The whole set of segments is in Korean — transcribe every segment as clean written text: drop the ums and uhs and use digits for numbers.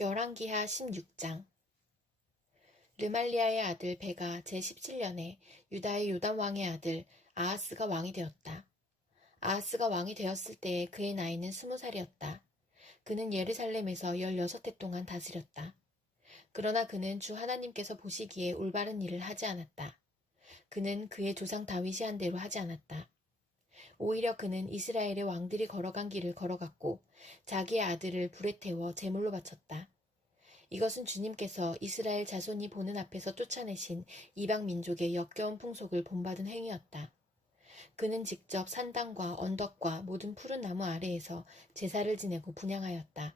열왕기하 16장. 르말리아의 아들 베가 제17년에 유다의 요담 왕의 아들 아하스가 왕이 되었다. 아하스가 왕이 되었을 때에 그의 나이는 20살이었다. 그는 예루살렘에서 16해 동안 다스렸다. 그러나 그는 주 하나님께서 보시기에 올바른 일을 하지 않았다. 그는 그의 조상 다윗이 한 대로 하지 않았다. 오히려 그는 이스라엘의 왕들이 걸어간 길을 걸어갔고 자기의 아들을 불에 태워 제물로 바쳤다. 이것은 주님께서 이스라엘 자손이 보는 앞에서 쫓아내신 이방 민족의 역겨운 풍속을 본받은 행위였다. 그는 직접 산당과 언덕과 모든 푸른 나무 아래에서 제사를 지내고 분향하였다.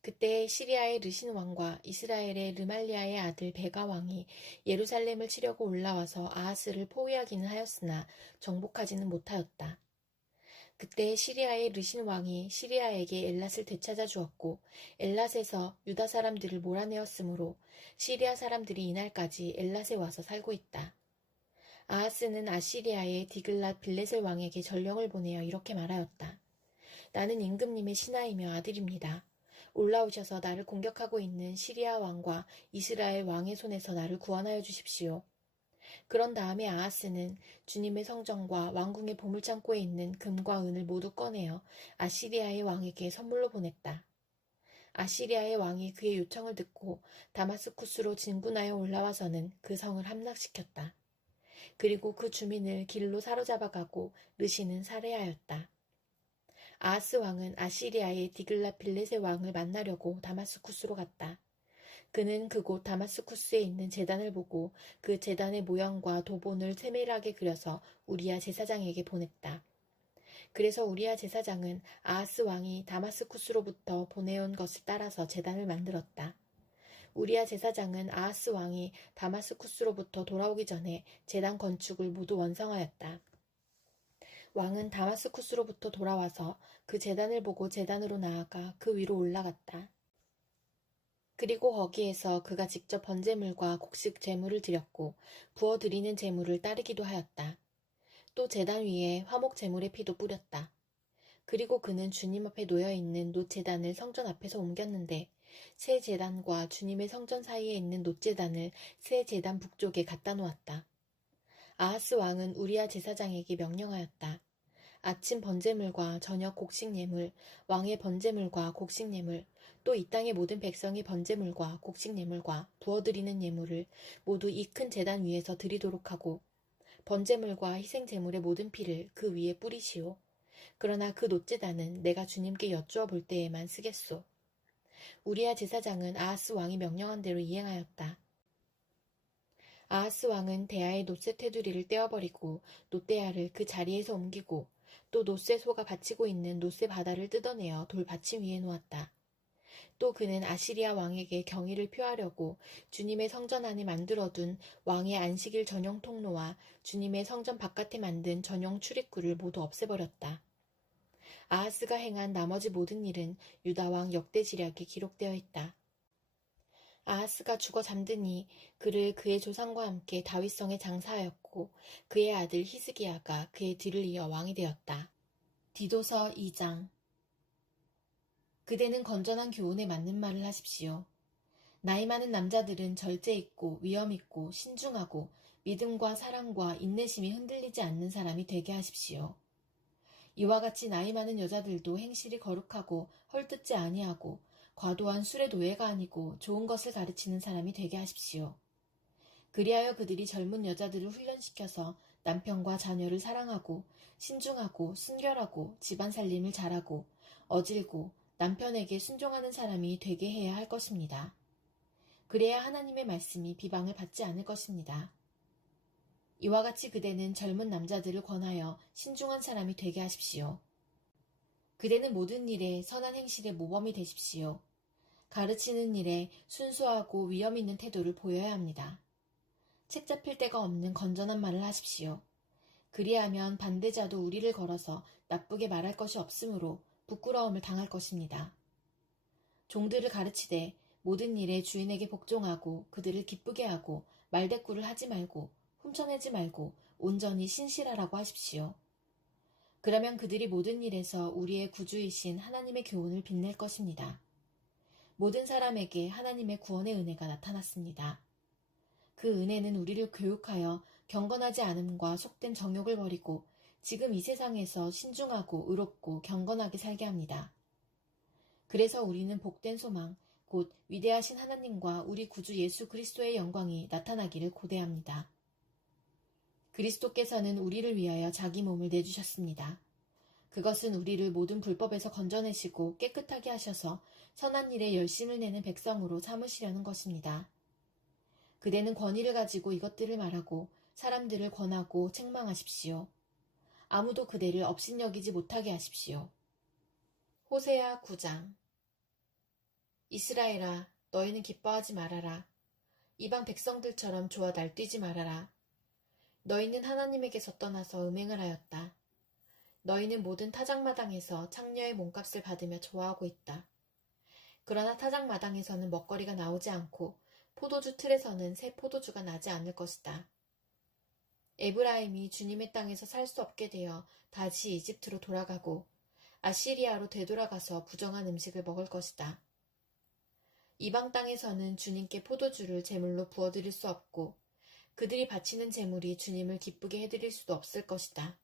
그때 시리아의 르신 왕과 이스라엘의 르말리아의 아들 베가 왕이 예루살렘을 치려고 올라와서 아하스를 포위하기는 하였으나 정복하지는 못하였다. 그때 시리아의 르신 왕이 시리아에게 엘랏을 되찾아 주었고 엘랏에서 유다 사람들을 몰아내었으므로 시리아 사람들이 이날까지 엘랏에 와서 살고 있다. 아하스는 아시리아의 디글랏 빌레셀 왕에게 전령을 보내어 이렇게 말하였다. 나는 임금님의 신하이며 아들입니다. 올라오셔서 나를 공격하고 있는 시리아 왕과 이스라엘 왕의 손에서 나를 구원하여 주십시오. 그런 다음에 아하스는 주님의 성전과 왕궁의 보물창고에 있는 금과 은을 모두 꺼내어 아시리아의 왕에게 선물로 보냈다. 아시리아의 왕이 그의 요청을 듣고 다마스쿠스로 진군하여 올라와서는 그 성을 함락시켰다. 그리고 그 주민을 길로 사로잡아가고 르신은 살해하였다. 아하스 왕은 아시리아의 디글랏 빌렛의 왕을 만나려고 다마스쿠스로 갔다. 그는 그곳 다마스쿠스에 있는 제단을 보고 그 제단의 모형과 도본을 세밀하게 그려서 우리야 제사장에게 보냈다. 그래서 우리야 제사장은 아하스 왕이 다마스쿠스로부터 보내온 것을 따라서 제단을 만들었다. 우리야 제사장은 아하스 왕이 다마스쿠스로부터 돌아오기 전에 제단 건축을 모두 완성하였다. 왕은 다마스쿠스로부터 돌아와서 그 제단을 보고 제단으로 나아가 그 위로 올라갔다. 그리고 거기에서 그가 직접 번제물과 곡식 제물을 드렸고 부어드리는 제물을 따르기도 하였다. 또 제단 위에 화목 제물의 피도 뿌렸다. 그리고 그는 주님 앞에 놓여있는 놋제단을 성전 앞에서 옮겼는데 새 제단과 주님의 성전 사이에 있는 놋제단을 새 제단 북쪽에 갖다 놓았다. 아하스 왕은 우리야 제사장에게 명령하였다. 아침 번제물과 저녁 곡식 예물, 왕의 번제물과 곡식 예물, 또 이 땅의 모든 백성의 번제물과 곡식 예물과 부어드리는 예물을 모두 이 큰 제단 위에서 드리도록 하고 번제물과 희생 제물의 모든 피를 그 위에 뿌리시오. 그러나 그 놋제단은 내가 주님께 여쭈어 볼 때에만 쓰겠소. 우리야 제사장은 아하스 왕이 명령한 대로 이행하였다. 아하스 왕은 대야의 놋새 테두리를 떼어버리고 놋대야를 그 자리에서 옮기고 또 놋새 소가 받치고 있는 놋새 바다를 뜯어내어 돌 받침 위에 놓았다. 또 그는 아시리아 왕에게 경의를 표하려고 주님의 성전 안에 만들어둔 왕의 안식일 전용 통로와 주님의 성전 바깥에 만든 전용 출입구를 모두 없애버렸다. 아하스가 행한 나머지 모든 일은 유다 왕 역대지략에 기록되어 있다. 아하스가 죽어 잠드니 그를 그의 조상과 함께 다윗성에 장사하였고 그의 아들 히스기야가 그의 뒤를 이어 왕이 되었다. 디도서 2장. 그대는 건전한 교훈에 맞는 말을 하십시오. 나이 많은 남자들은 절제 있고 위엄 있고 신중하고 믿음과 사랑과 인내심이 흔들리지 않는 사람이 되게 하십시오. 이와 같이 나이 많은 여자들도 행실이 거룩하고 헐뜯지 아니하고 과도한 술의 노예가 아니고 좋은 것을 가르치는 사람이 되게 하십시오. 그리하여 그들이 젊은 여자들을 훈련시켜서 남편과 자녀를 사랑하고 신중하고 순결하고 집안 살림을 잘하고 어질고 남편에게 순종하는 사람이 되게 해야 할 것입니다. 그래야 하나님의 말씀이 비방을 받지 않을 것입니다. 이와 같이 그대는 젊은 남자들을 권하여 신중한 사람이 되게 하십시오. 그대는 모든 일에 선한 행실의 모범이 되십시오. 가르치는 일에 순수하고 위엄 있는 태도를 보여야 합니다. 책 잡힐 데가 없는 건전한 말을 하십시오. 그리하면 반대자도 우리를 걸어서 나쁘게 말할 것이 없으므로 부끄러움을 당할 것입니다. 종들을 가르치되 모든 일에 주인에게 복종하고 그들을 기쁘게 하고 말대꾸를 하지 말고 훔쳐내지 말고 온전히 신실하라고 하십시오. 그러면 그들이 모든 일에서 우리의 구주이신 하나님의 교훈을 빛낼 것입니다. 모든 사람에게 하나님의 구원의 은혜가 나타났습니다. 그 은혜는 우리를 교육하여 경건하지 않음과 속된 정욕을 버리고 지금 이 세상에서 신중하고 의롭고 경건하게 살게 합니다. 그래서 우리는 복된 소망, 곧 위대하신 하나님과 우리 구주 예수 그리스도의 영광이 나타나기를 고대합니다. 그리스도께서는 우리를 위하여 자기 몸을 내주셨습니다. 그것은 우리를 모든 불법에서 건져내시고 깨끗하게 하셔서 선한 일에 열심을 내는 백성으로 삼으시려는 것입니다. 그대는 권위를 가지고 이것들을 말하고 사람들을 권하고 책망하십시오. 아무도 그대를 업신여기지 못하게 하십시오. 호세아 9장. 이스라엘아, 너희는 기뻐하지 말아라. 이방 백성들처럼 좋아 날뛰지 말아라. 너희는 하나님에게서 떠나서 음행을 하였다. 너희는 모든 타작마당에서 창녀의 몸값을 받으며 좋아하고 있다. 그러나 타작마당에서는 먹거리가 나오지 않고 포도주 틀에서는 새 포도주가 나지 않을 것이다. 에브라임이 주님의 땅에서 살 수 없게 되어 다시 이집트로 돌아가고 아시리아로 되돌아가서 부정한 음식을 먹을 것이다. 이방 땅에서는 주님께 포도주를 제물로 부어드릴 수 없고 그들이 바치는 제물이 주님을 기쁘게 해드릴 수도 없을 것이다.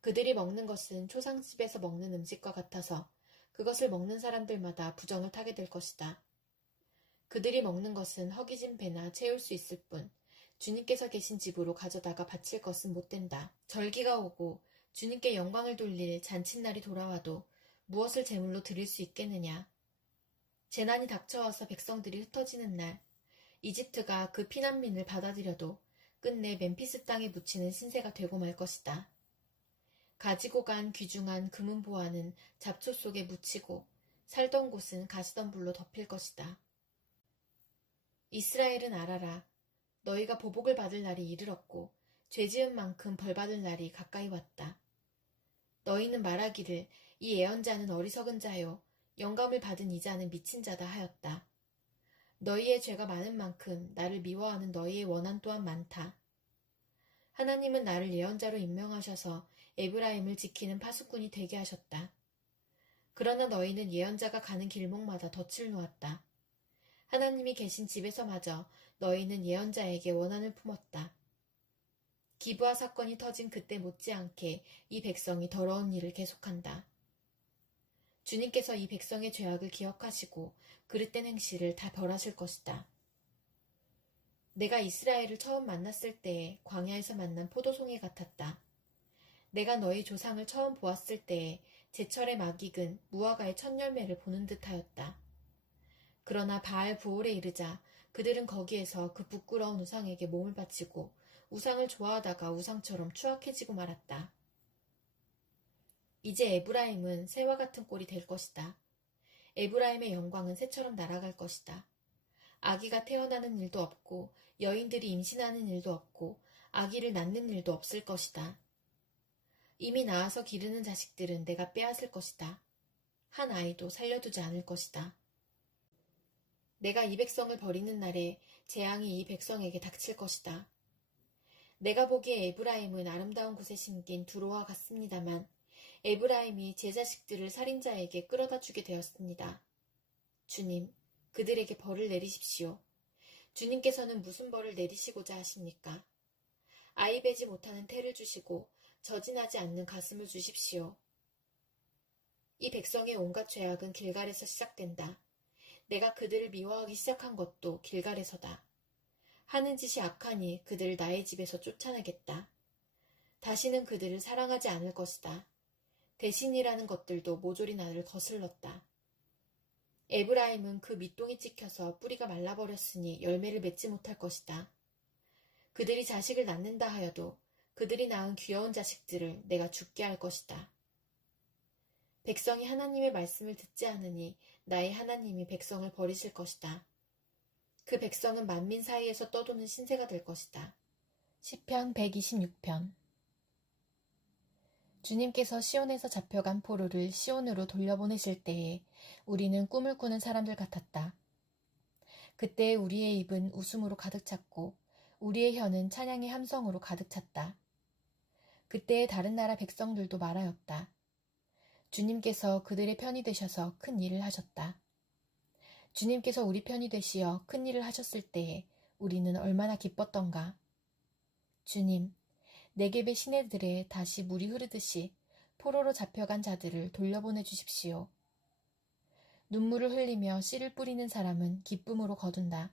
그들이 먹는 것은 초상집에서 먹는 음식과 같아서 그것을 먹는 사람들마다 부정을 타게 될 것이다. 그들이 먹는 것은 허기진 배나 채울 수 있을 뿐 주님께서 계신 집으로 가져다가 바칠 것은 못 된다. 절기가 오고 주님께 영광을 돌릴 잔칫날이 돌아와도 무엇을 제물로 드릴 수 있겠느냐. 재난이 닥쳐와서 백성들이 흩어지는 날 이집트가 그 피난민을 받아들여도 끝내 멤피스 땅에 묻히는 신세가 되고 말 것이다. 가지고 간 귀중한 금은 보화는 잡초 속에 묻히고 살던 곳은 가시던 불로 덮일 것이다. 이스라엘은 알아라. 너희가 보복을 받을 날이 이르렀고 죄 지은 만큼 벌 받을 날이 가까이 왔다. 너희는 말하기를 이 예언자는 어리석은 자요 영감을 받은 이자는 미친 자다 하였다. 너희의 죄가 많은 만큼 나를 미워하는 너희의 원한 또한 많다. 하나님은 나를 예언자로 임명하셔서 에브라임을 지키는 파수꾼이 되게 하셨다. 그러나 너희는 예언자가 가는 길목마다 덫을 놓았다. 하나님이 계신 집에서마저 너희는 예언자에게 원한을 품었다. 기브아 사건이 터진 그때 못지않게 이 백성이 더러운 일을 계속한다. 주님께서 이 백성의 죄악을 기억하시고 그릇된 행실을 다 벌하실 것이다. 내가 이스라엘을 처음 만났을 때에 광야에서 만난 포도송이 같았다. 내가 너희 조상을 처음 보았을 때에 제철의 막이 근 무화과의 첫 열매를 보는 듯하였다. 그러나 바알 부올에 이르자 그들은 거기에서 그 부끄러운 우상에게 몸을 바치고 우상을 좋아하다가 우상처럼 추악해지고 말았다. 이제 에브라임은 새와 같은 꼴이 될 것이다. 에브라임의 영광은 새처럼 날아갈 것이다. 아기가 태어나는 일도 없고 여인들이 임신하는 일도 없고 아기를 낳는 일도 없을 것이다. 이미 낳아서 기르는 자식들은 내가 빼앗을 것이다. 한 아이도 살려두지 않을 것이다. 내가 이 백성을 버리는 날에 재앙이 이 백성에게 닥칠 것이다. 내가 보기에 에브라임은 아름다운 곳에 심긴 두로와 같습니다만 에브라임이 제 자식들을 살인자에게 끌어다 주게 되었습니다. 주님, 그들에게 벌을 내리십시오. 주님께서는 무슨 벌을 내리시고자 하십니까? 아이 베지 못하는 태를 주시고 저진하지 않는 가슴을 주십시오. 이 백성의 온갖 죄악은 길갈에서 시작된다. 내가 그들을 미워하기 시작한 것도 길갈에서다. 하는 짓이 악하니 그들을 나의 집에서 쫓아내겠다. 다시는 그들을 사랑하지 않을 것이다. 대신이라는 것들도 모조리 나를 거슬렀다. 에브라임은 그 밑동이 찍혀서 뿌리가 말라버렸으니 열매를 맺지 못할 것이다. 그들이 자식을 낳는다 하여도 그들이 낳은 귀여운 자식들을 내가 죽게 할 것이다. 백성이 하나님의 말씀을 듣지 않으니 나의 하나님이 백성을 버리실 것이다. 그 백성은 만민 사이에서 떠도는 신세가 될 것이다. 시편 126편. 주님께서 시온에서 잡혀간 포로를 시온으로 돌려보내실 때에 우리는 꿈을 꾸는 사람들 같았다. 그때 우리의 입은 웃음으로 가득 찼고 우리의 혀는 찬양의 함성으로 가득 찼다. 그때의 다른 나라 백성들도 말하였다. 주님께서 그들의 편이 되셔서 큰 일을 하셨다. 주님께서 우리 편이 되시어 큰 일을 하셨을 때에 우리는 얼마나 기뻤던가. 주님, 네겝의 시내들에 다시 물이 흐르듯이 포로로 잡혀간 자들을 돌려보내 주십시오. 눈물을 흘리며 씨를 뿌리는 사람은 기쁨으로 거둔다.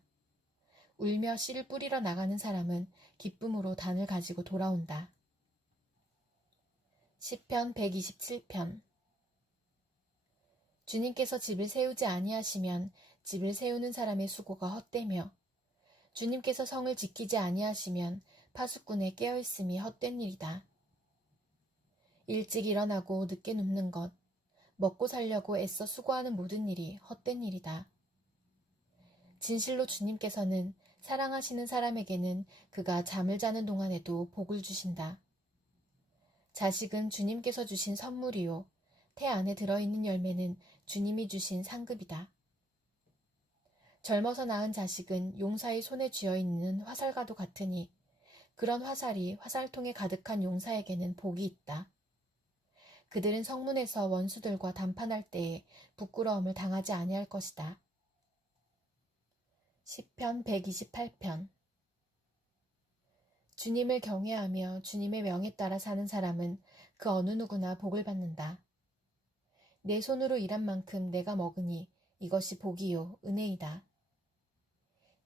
울며 씨를 뿌리러 나가는 사람은 기쁨으로 단을 가지고 돌아온다. 시편 127편. 주님께서 집을 세우지 아니하시면 집을 세우는 사람의 수고가 헛되며, 주님께서 성을 지키지 아니하시면 파수꾼의 깨어있음이 헛된 일이다. 일찍 일어나고 늦게 눕는 것, 먹고 살려고 애써 수고하는 모든 일이 헛된 일이다. 진실로 주님께서는 사랑하시는 사람에게는 그가 잠을 자는 동안에도 복을 주신다. 자식은 주님께서 주신 선물이요, 태 안에 들어있는 열매는 주님이 주신 상급이다. 젊어서 낳은 자식은 용사의 손에 쥐어있는 화살과도 같으니 그런 화살이 화살통에 가득한 용사에게는 복이 있다. 그들은 성문에서 원수들과 담판할 때에 부끄러움을 당하지 아니할 것이다. 시편 128편. 주님을 경외하며 주님의 명에 따라 사는 사람은 그 어느 누구나 복을 받는다. 내 손으로 일한 만큼 내가 먹으니 이것이 복이요 은혜이다.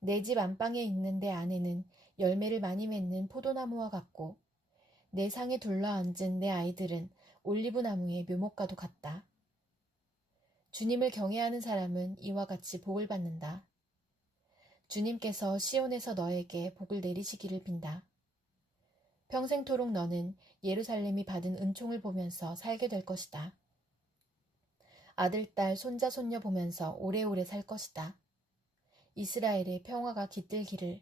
내 집 안방에 있는 내 아내는 열매를 많이 맺는 포도나무와 같고, 내 상에 둘러앉은 내 아이들은 올리브나무의 묘목과도 같다. 주님을 경외하는 사람은 이와 같이 복을 받는다. 주님께서 시온에서 너에게 복을 내리시기를 빈다. 평생토록 너는 예루살렘이 받은 은총을 보면서 살게 될 것이다. 아들, 딸, 손자, 손녀 보면서 오래오래 살 것이다. 이스라엘의 평화가 깃들기를.